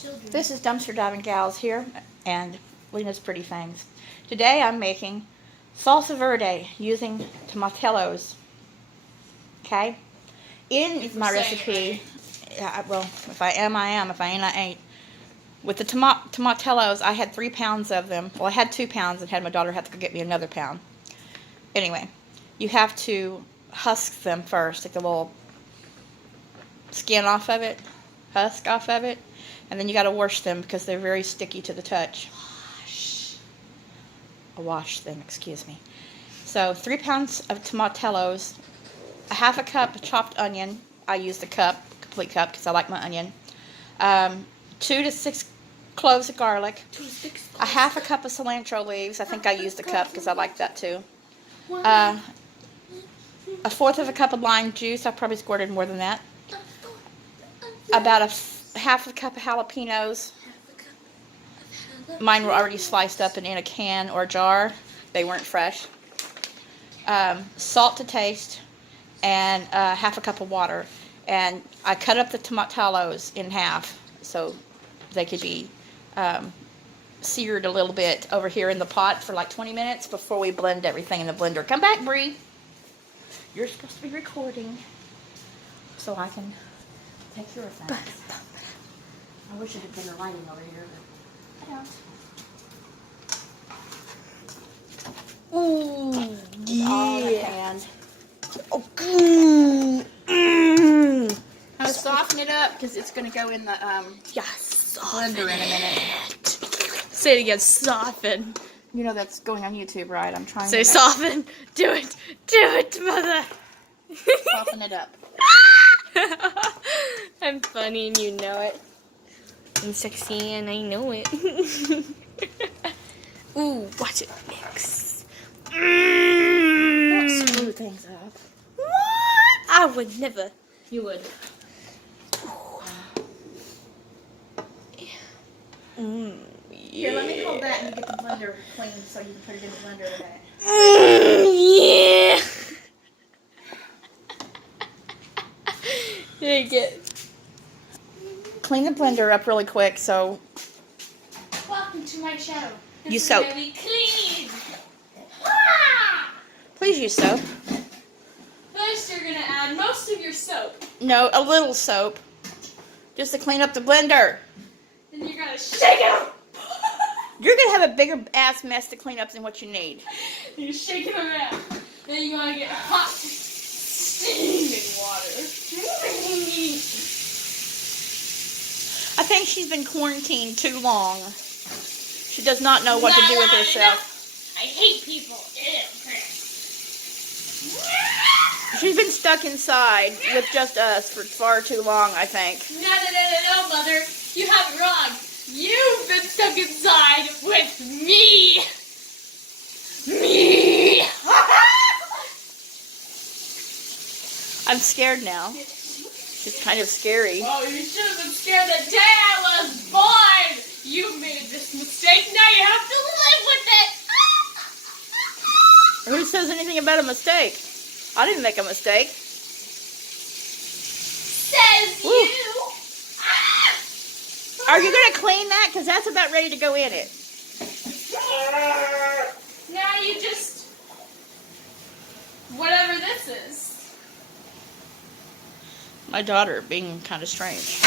children. This is Dumpster Diving Gals here, and Lena's Pretty Things. Today I'm making Salsa Verde using tomatellos. Okay? In my recipe, yeah, well, if I am, I am. If I ain't, I ain't. With the tomatellos, I had 3 pounds of them. Well, I had 2 pounds and had my daughter have to go get me another pound. Anyway, you have to husk them first, take the little skin off of it, husk off of it, and then you got to wash them because they're very sticky to the touch. Wash them, excuse me. So 3 pounds of tomatellos, a half a cup of chopped onion. I used the cup, complete cup, because I like my onion. 2 to 6 cloves of garlic, a half a cup of cilantro leaves. I think I used a cup because I like that too. A fourth of a cup of lime juice. I probably squirted more than that. About a half a cup of jalapenos. Mine were already sliced up and in a can or a jar. They weren't fresh. Salt to taste, and half a cup of water. And I cut up the tomatellos in half so they could be seared a little bit over here in the pot for like 20 minutes before we blend everything in the blender. Come back, Bree. You're supposed to be recording so I can take care of things. I wish it had been lighting over here, but I don't. Ooh, Yeah. Oh, I'll soften it up because it's going to go in the blender in a minute. Say it again, soften. You know that's going on YouTube, right? I'm trying Say to soften. Do it, mother. soften it up. I'm funny and you know it. I'm sexy and I know it. Ooh, watch it mix. Don't screw things up. What? I would never. You would. Here, let me hold that and get the blender clean so you can put it in the blender with that. Yeah. There you go. Clean the blender up really quick so Welcome to my show. This You is soap. where we clean. please use soap. First, you're gonna add most of your soap. No, a little soap. Just to clean up the blender. Then you're gonna shake it up. You're going to have a bigger ass mess to clean up than what you need. You shake it around. Then you're gonna get hot, steaming water. I think she's been quarantined too long. She does not know what to do with herself. I hate people. She's been stuck inside with just us for far too long, I think. No, Mother. You have it wrong. You've been stuck inside with me. Me. I'm scared now. It's kind of scary. Oh, you should have been scared the day I was born. You made this mistake. Now you have to live with it. Who says anything about a mistake? I didn't make a mistake. Says Woo. you. Are you going to clean that? Because that's about ready to go in it. Now you just... whatever this is. My daughter being kind of strange.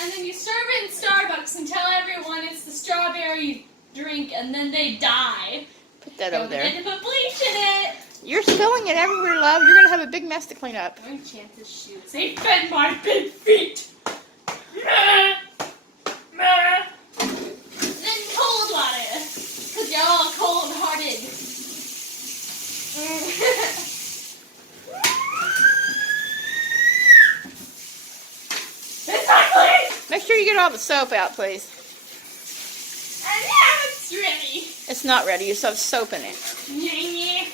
And then you serve it in Starbucks and tell everyone it's the strawberry drink and then they die. Put that over Don't there. forget to put bleach in it. You're spilling it everywhere, love. You're going to have a big mess to clean up. My chances shoots. They fed my big feet. Then cold water. Because you're all cold-hearted. It's not clean! Make sure you get all the soap out, please. And now it's ready. It's not ready. You still have soap in it. Yeah.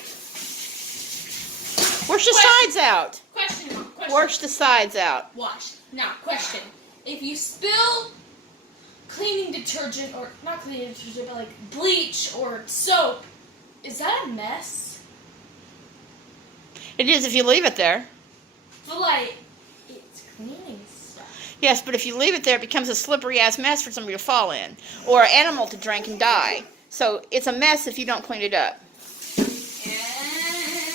Wash the Question. sides out. Question. Wash the sides out. Wash. Now, question. If you spill cleaning detergent, or not cleaning detergent, but like bleach or soap, is that a mess? It is if you leave it there. But like, it's cleaning stuff. Yes, but if you leave it there, it becomes a slippery-ass mess for somebody to fall in. Or an animal to drink and die. So it's a mess if you don't clean it up.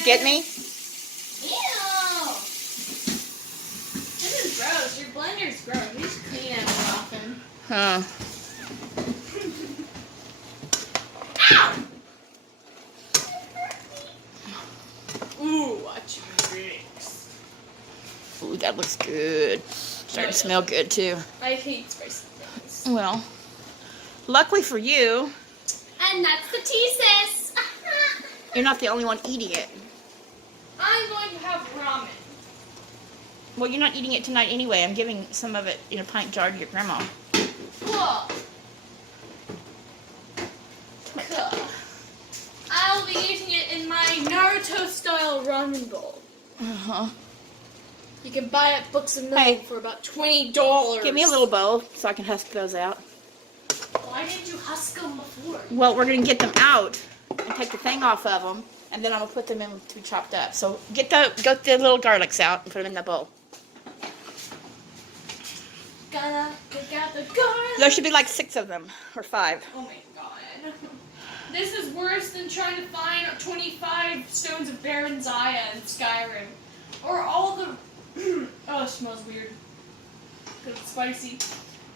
Get me? Ew! This is gross. Your blender's gross. You should clean it more often. Huh. Ow! Ooh, watch your drinks. Ooh, that looks good. Starting to smell good, too. I hate spicy things. Well, luckily for you, And that's the thesis. you're not the only one eating it. I'm going to have ramen. Well, you're not eating it tonight anyway. I'm giving some of it in a pint jar to your grandma. Cool. Cool. I'll be eating it in my Naruto-style ramen bowl. Uh-huh. You can buy it at Books and Hey. Novel for about $20. Give me a little bowl so I can husk those out. Why didn't you husk them before? Well, we're going to get them out and take the thing off of them, and then I'm going to put them in to be chopped up. So get the little garlics out and put them in the bowl. Gotta take out the garlic. There should be like 6 of them, or 5. Oh my god. This is worse than trying to find 25 stones of Baron Zaya in Skyrim. Or all the... oh, it smells weird. Because it's spicy.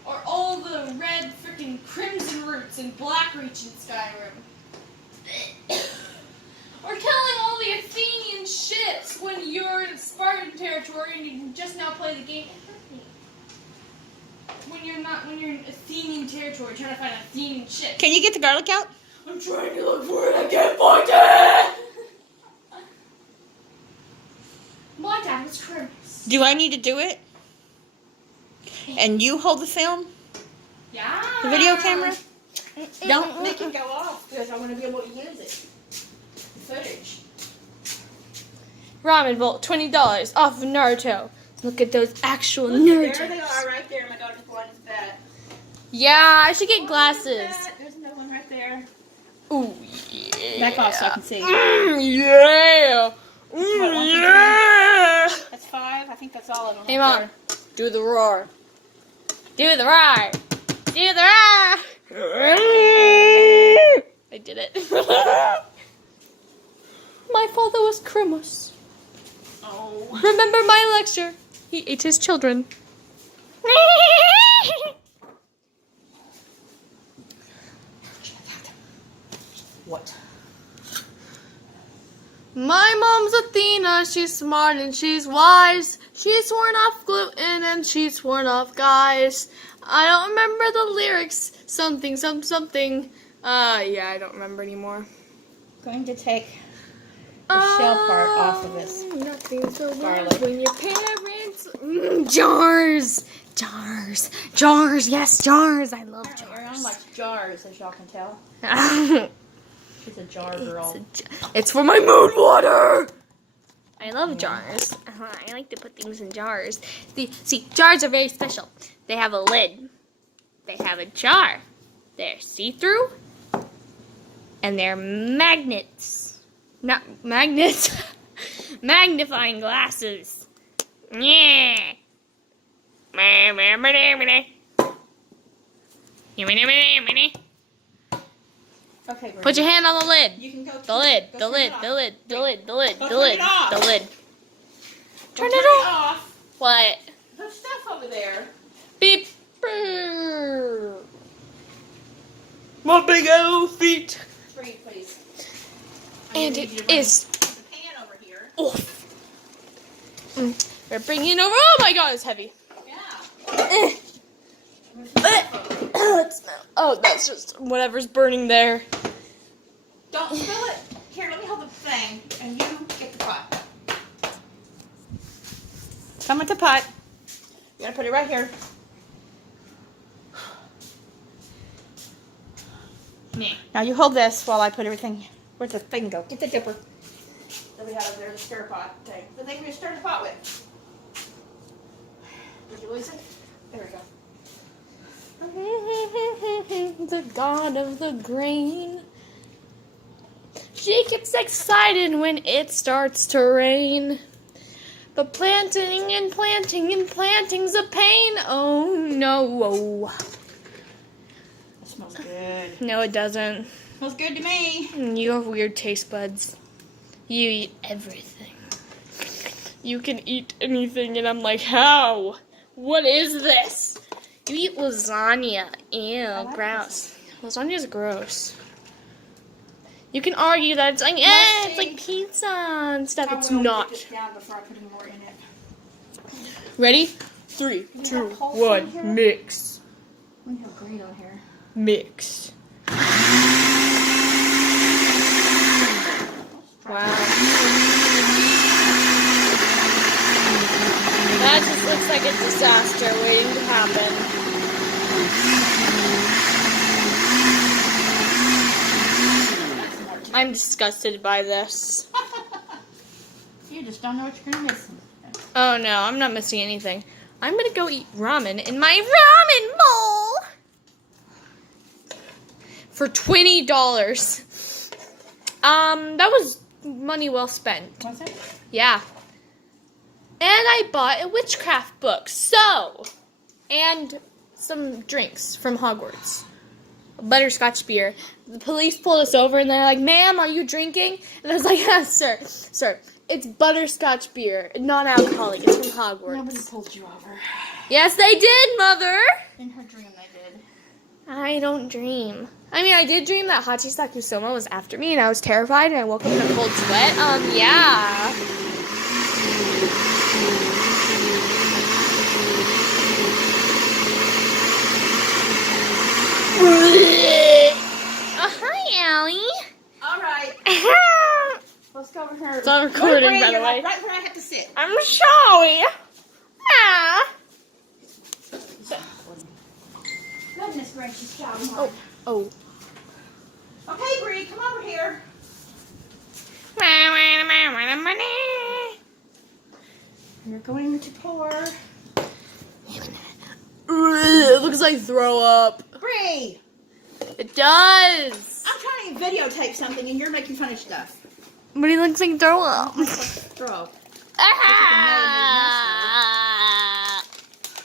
Or all the red freaking crimson roots and black reach in Skyrim. Or killing all the Athenian shits when you're in Spartan territory and you can just now play the game. When you're in Athenian territory trying to find Athenian shit. Can you get the garlic out? I'm trying to look for it, I can't find it! My dad was Christmas. Do I need to do it? And you hold the film? Yeah. The video camera? Don't make it go off because I want to be able to use it. Footage. Ramen bowl, $20 off of Naruto. Look at those actual Look, Naruto. there they are right there. My daughter's blind as bat. Yeah, I should get glasses. There's another one right there. Ooh, yeah. Back off so I can see. Yeah. What, Yeah. That's 5. I think that's all of them. Hey, right Mom. Do the roar. Do the roar. Do the roar. I did it. My father was Christmas. there. Oh. Remember my lecture? He ate his children. What? My mom's Athena, she's smart and she's wise. She's sworn off gluten and she's sworn off guys. I don't remember the lyrics. Something. Yeah, I don't remember anymore. Going to take the shell part off of this. Nothing's so garlic. weird when your parents... jars! Yes, jars! I love Ariana jars. likes jars, as y'all can tell. She's a jar girl. It's for my mood water! I love jars. I like to put things in jars. See, jars are very special. They have a lid. They have a jar. They're see-through. And they're magnets. Not magnets. Magnifying glasses. Yeah. Okay, Put your hand on the lid. You can go The lid. go The turn lid. it The off. lid. The lid. The lid. Go The turn lid. it off. The lid. Go Turn it off. What? There's stuff over there. Beep. My big old feet. Breathe, please. And it is The pan over here. off. We're bringing it over. Oh my god, it's heavy. Yeah. It smells. Oh, that's just whatever's burning there. Don't spill it. Here, let me hold the thing, and you get the pot. Come with the pot. You gotta put it right here. Now you hold this while I put everything. Where'd the thing go? Get the dipper that we had over there, the stir pot thing. The thing we stir the pot with. Did you lose it? There we go. The god of the grain. She gets excited when it starts to rain. But planting and planting and planting's a pain. Oh no. It smells good. No, it doesn't. Smells good to me. You have weird taste buds. You eat everything. You can eat anything, and I'm like, how? What is this? You eat lasagna. Ew, like gross. Lasagna's gross. You can argue that it's like, it's like pizza and stuff. It's not. Get this down before I put any more in it. Ready? 3, 2, 1, mix. We have green on here. Mix. Wow. That just looks like a disaster waiting to happen. I'm disgusted by this. You just don't know what you're gonna miss. Oh no, I'm not missing anything. I'm gonna go eat ramen in my ramen bowl for $20. That was money well spent. Was it? Yeah. And I bought a witchcraft book. So, and some drinks from Hogwarts. A butterscotch beer. The police pulled us over and they're like, "Ma'am, are you drinking?" And I was like, "Yes, sir. Sir, it's butterscotch beer, non-alcoholic. It's from Hogwarts." Nobody pulled you over. Yes, they did, Mother. In her dream, they did. I don't dream. I mean, I did dream that Hachisakusoma was after me and I was terrified and I woke up in a cold sweat. Yeah. Hi, Allie. All right. Let's go over here. It's not recording, by the way. Right where I have to sit. I'm sorry. Ah. Goodness gracious, child. Oh. Okay, Bree, come over here. You're going to pour. It looks like throw up. Bree! It does. I'm trying to videotape something and you're making fun of stuff. But it looks like throw up. Throw. Ah.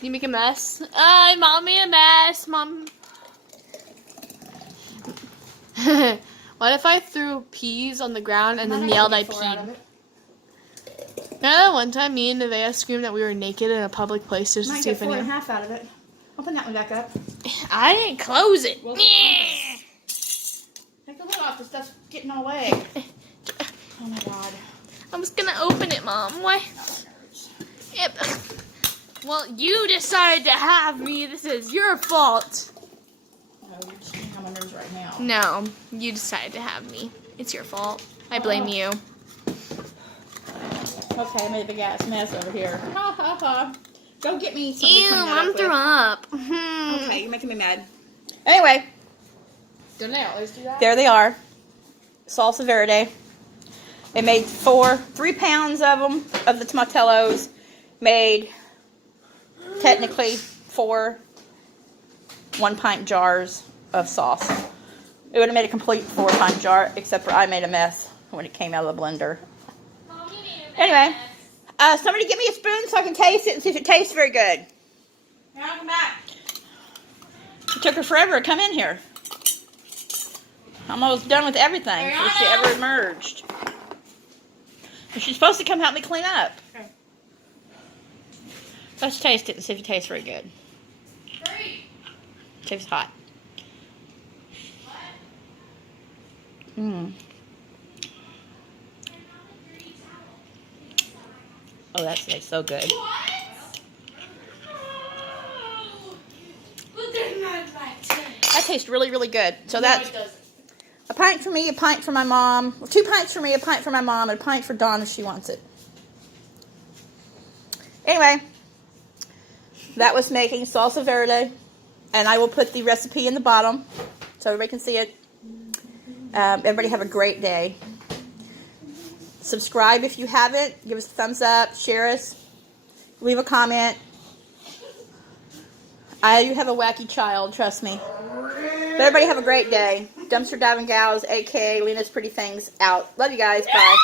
You make a mess? Mom made a mess. Mom. What if I threw peas on the ground and then yelled I peed? One time me and Nevaeh screamed that we were naked in a public place just to see if Might get anyone... 4.5 out of it. Open that one back up. I didn't close it. Well, take the lid off. The stuff's getting all away. Oh my god. I was gonna open it, Mom. Why? Yep. Well, you decided to have me. This is your fault. Oh, you're just getting on my nerves right now. No, you decided to have me. It's your fault. I blame you. Okay, I made a big ass mess over here. Ha ha ha. Go get me something to Ew, clean that Mom up threw with. up. Okay, you're making me mad. Anyway, Don't they always do that? there they are. Salsa Verde. They made 3 pounds of them, of the tomatellos. Made, technically, 4 1-pint jars of sauce. It would have made a complete 4-pint jar, except for I made a mess when it came out of the blender. Anyway, somebody give me a spoon so I can taste it and see if it tastes very good. Here, I'll come back. It took her forever to come in here. I'm almost done with everything before she ever emerged. And she's supposed to come help me clean up. Okay. Let's taste it and see if it tastes very good. It tastes hot. Mmm. Oh, that tastes so good. That tastes really, really good. So that's a pint for me, a pint for my mom. Well, 2 pints for me, a pint for my mom, and a pint for Dawn if she wants it. Anyway, that was making salsa verde. And I will put the recipe in the bottom so everybody can see it. Everybody have a great day. Subscribe if you haven't. Give us a thumbs up. Share us. Leave a comment. You have a wacky child, trust me. But everybody have a great day. Dumpster Diving Gals, a.k.a. Lena's Pretty Things, out. Love you guys. Bye.